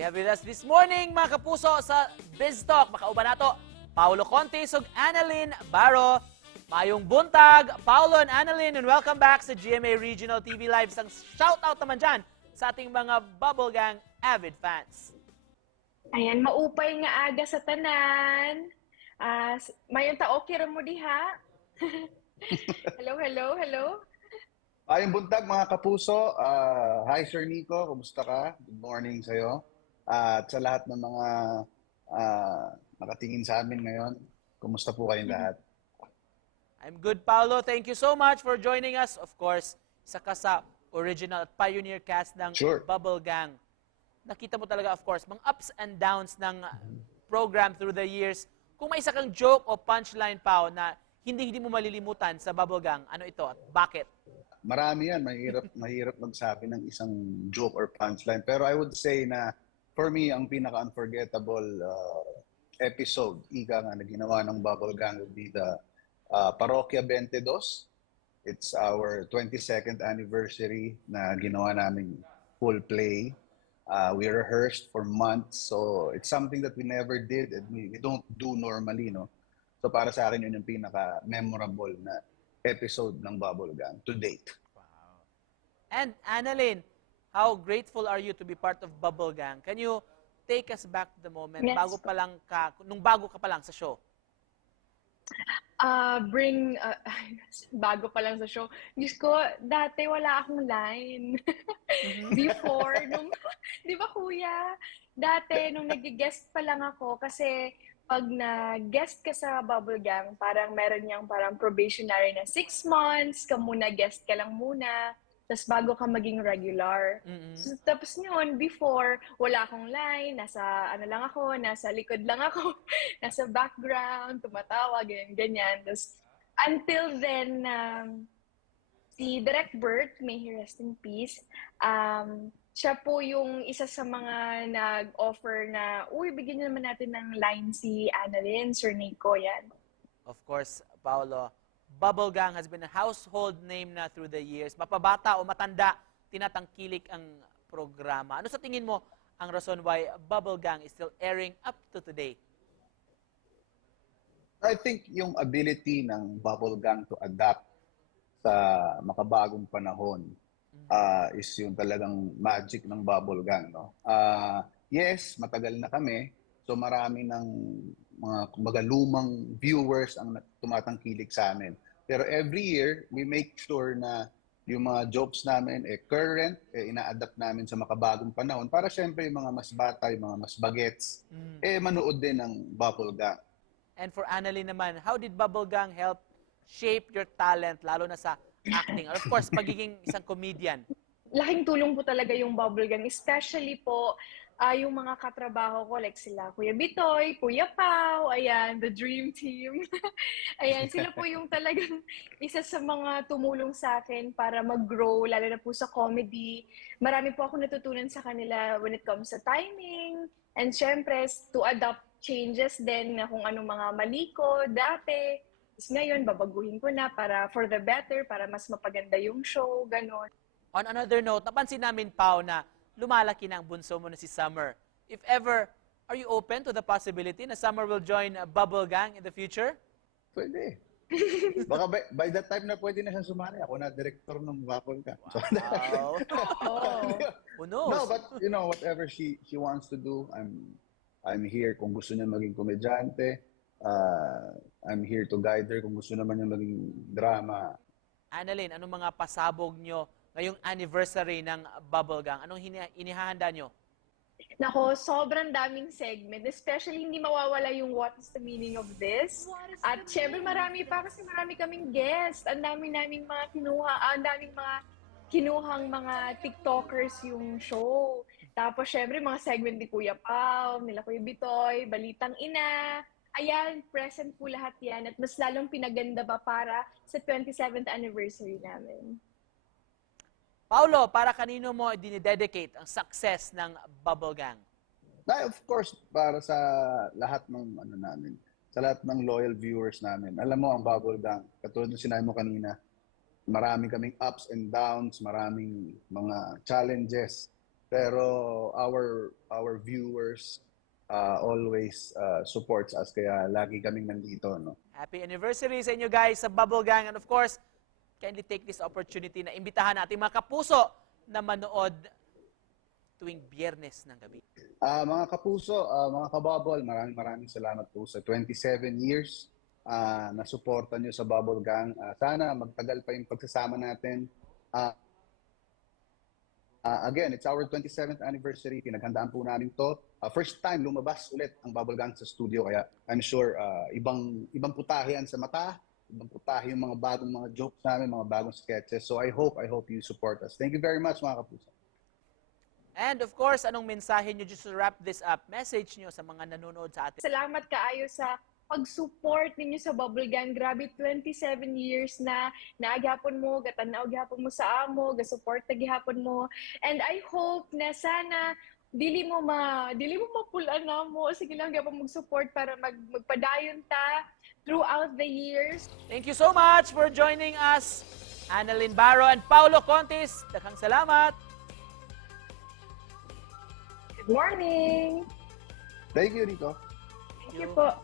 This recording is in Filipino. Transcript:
We have with us this morning, mga kapuso, sa BizTalk. Makauban nato, Paulo Contes ug Annalyn Baro. Mayong buntag, Paulo and Annalyn, and welcome back sa GMA Regional TV Live. Isang shoutout naman dyan sa ating mga Bubble Gang avid fans. Ayan, maupay nga aga sa tanan. Mayong taokir mo diha. Hello. Ayong buntag mga kapuso. Hi Sir Nico, kumusta ka? Good morning sa'yo. At sa lahat ng mga nakatingin sa amin ngayon, kumusta po kayong lahat? I'm good, Paulo. Thank you so much for joining us. Of course, isa ka sa original at pioneer cast ng Sure. Bubble Gang. Nakita mo talaga, of course, mga ups and downs ng program through the years. Kung may isa kang joke o punchline, Pao, na hindi mo malilimutan sa Bubble Gang, ano ito at bakit? Marami yan. Mahirap magsabi ng isang joke or punchline. Pero I would say na for me, ang pinaka-unforgettable episode, na ginawa ng Bubble Gang would be the Parokya 22. It's our 22nd anniversary na ginawa namin full play. We rehearsed for months, so it's something that we never did and we don't do normally, no? So para sa akin, yun yung pinaka-memorable na episode ng Bubble Gang to date. Wow. And Annalyn, how grateful are you to be part of Bubble Gang? Can you take us back to the moment Yes. nung bago ka pa lang sa show? Bago pa lang sa show. Diyos ko, dati wala akong line. Before, di ba kuya? Dati, nung nag-guest pa lang ako, kasi pag na-guest ka sa Bubble Gang, parang meron niyang parang probationary na 6 months, ka muna, guest ka lang muna, tapos bago ka maging regular. So, tapos yun, before, wala akong line, nasa likod lang ako, nasa background, tumatawa, ganyan. Tapos, until then, si Direct Bert, may he rest in peace, siya po yung isa sa mga nag-offer na, bigyan naman natin ng line si Annalyn, Sir Nico, yan. Of course, Paolo, Bubble Gang has been a household name na through the years. Mapabata o matanda, tinatangkilik ang programa. Ano sa tingin mo ang rason why Bubble Gang is still airing up to today? I think yung ability ng Bubble Gang to adapt sa makabagong panahon is yung talagang magic ng Bubble Gang, no? Yes, matagal na kami. So marami ng mga lumang viewers ang tumatangkilik sa amin. Pero every year, we make sure na yung mga jokes namin current, ina-adapt namin sa makabagong panahon para syempre yung mga mas bata, yung mga mas bagets, manood din ng Bubble Gang. And for Annalyn naman, how did Bubble Gang help shape your talent, lalo na sa acting? Or of course, pagiging isang comedian. Laking tulong po talaga yung Bubble Gang, especially po yung mga katrabaho ko, like sila Kuya Bitoy, Kuya Pao, ayan, the dream team. Ayan, sila po yung talagang isa sa mga tumulong sa akin para mag-grow, lalo na po sa comedy. Marami po ako natutunan sa kanila when it comes sa timing, and syempre, to adopt changes din na kung anong mga mali ko dati. Tapos ngayon, babaguhin ko na para for the better, para mas mapaganda yung show, gano'n. On another note, napansin namin, Pao, na lumalaki na ang bunso mo na si Summer. If ever, are you open to the possibility na Summer will join Bubble Gang in the future? Pwede. Baka by that time na pwede na siya sumali. Ako na director ng Bubble Gang. So, Wow. Who knows? no, but whatever she wants to do, I'm here. Kung gusto niya maging komedyante, I'm here to guide her. Kung gusto naman niya maging drama. Annalyn, anong mga pasabog nyo ngayong anniversary ng Bubble Gang? Anong inihahanda nyo? Nako, sobrang daming segment. Especially, hindi mawawala yung what is the meaning of this. At syempre, marami pa kasi marami kaming guest. Ang daming mga kinuhang mga TikTokers yung show. Tapos, syempre, mga segment ni Kuya Pao, nila Kuya Bitoy, Balitang Ina. Ayan, present po lahat yan. At mas lalong pinaganda ba para sa 27th anniversary namin. Paulo, para kanino mo dinidedicate ang success ng Bubble Gang? Of course, para sa lahat ng namin, sa lahat ng loyal viewers namin. Alam mo, ang Bubble Gang, katulad ng sinabi mo kanina, marami kaming ups and downs, maraming mga challenges. Pero our viewers always supports us, kaya lagi kaming nandito, no? Happy anniversary sa inyo guys sa Bubble Gang. And of course, kindly take this opportunity na imbitahan natin mga kapuso na manood tuwing Biyernes ng gabi. Mga kapuso, mga kabubble, maraming salamat po sa 27 years na suporta nyo sa Bubble Gang. Sana magtagal pa yung pagsasama natin. Again, it's our 27th anniversary. Pinaghandaan po namin to. First time lumabas ulit ang Bubble Gang sa studio. Kaya I'm sure ibang putahe yan sa mata. Ibang putahe yung mga bagong mga jokes namin, mga bagong sketches. So I hope you support us. Thank you very much, mga kapuso. And of course, anong mensahe nyo just to wrap this up? Message nyo sa mga nanonood sa atin. Salamat kaayo sa pag-support ninyo sa Bubble Gang. Grabe, 27 years na naagyapon mo, gatanaw gyapon mo sa amo, ga-support na gyapon mo. And I hope na sana dili mo mapulan na mo. Sige lang gyapon mag-support para magpadayon ta throughout the years. Thank you so much for joining us, Annalyn Barro and Paulo Contis. Daghang salamat. Good morning! Thank you, Rico. Thank you po.